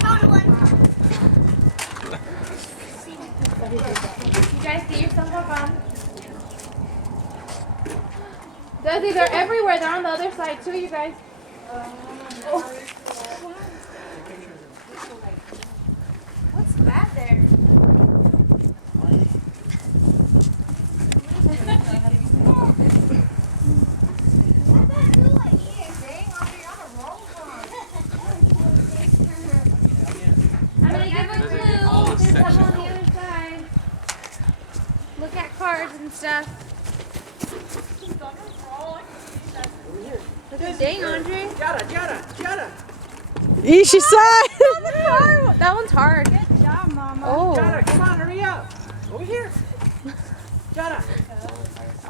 found one. You guys get yourself up on. They're everywhere. They're on the other side too, you guys. What's that there? I'm gonna give a clue. There's some on the other side. Look at cars and stuff. Look at dang, Andre. Jada. She saw it. That one's hard. Good job, Mama. Oh. Jada, come on, hurry up. Over here. Jada.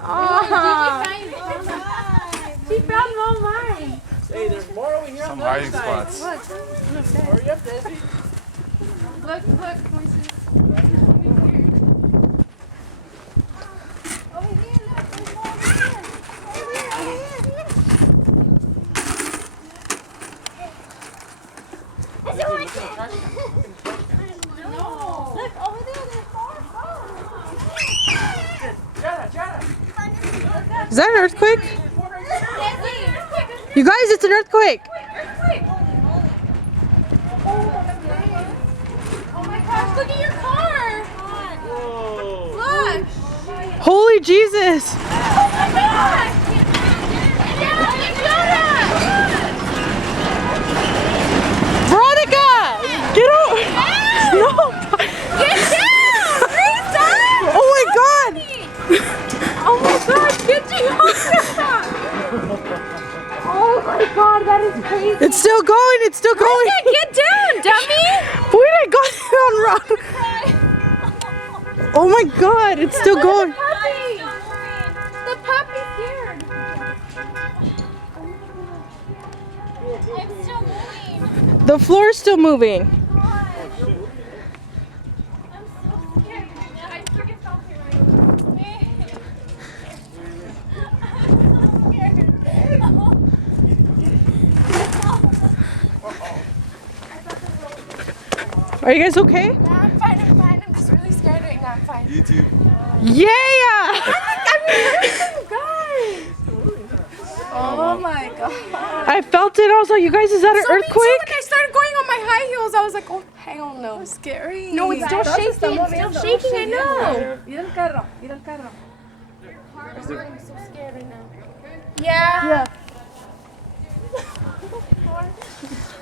Oh. She found all mine. Hey, there's more over here on the other side. Hurry up, Desi. Look. Over here, look. There's more over here. Is it right there? No. Look, over there. There's more. Jada. Is that an earthquake? You guys, it's an earthquake. Oh my gosh, look at your car. Whoa. Look. Holy Jesus. Oh my gosh. Veronica, get out. No. Get down. Oh my God. Oh my gosh, get down. Oh my God, that is crazy. It's still going. It's still going. Get down, dummy. Wait, I got it on wrong. Oh my God, it's still going. The puppy's scared. I'm still moving. The floor is still moving. I'm so scared. I freaking felt it right Are you guys okay? I'm fine. I'm just really scared right now. I'm fine. You too. Yeah. Oh my God. I felt it. I was like, you guys, is that an So me too, earthquake? when I started going on my high heels, I was like, oh, hell no. It's scary. No, it's still shaking. It's still shaking, I know. Mira el carro. I'm so scared right now. Yeah.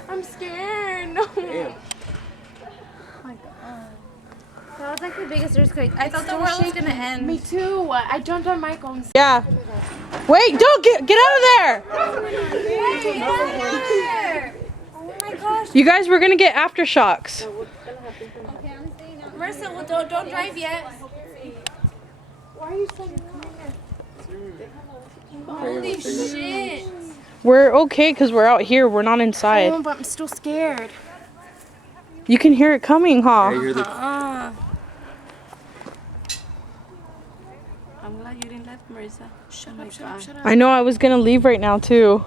I'm scared. No. That was like the biggest earthquake. I thought the world was gonna end. Me too. I jumped on Michael. And Yeah. Wait, don't get out of there. oh my gosh. You guys, we're gonna get aftershocks. Marissa, well, don't drive yet. Why are you saying holy shit. We're okay because we're out here. We're not inside. Oh, but I'm still scared. You can hear it coming, huh? I'm glad you didn't let Marissa. Shut up. I know I was gonna leave right now too.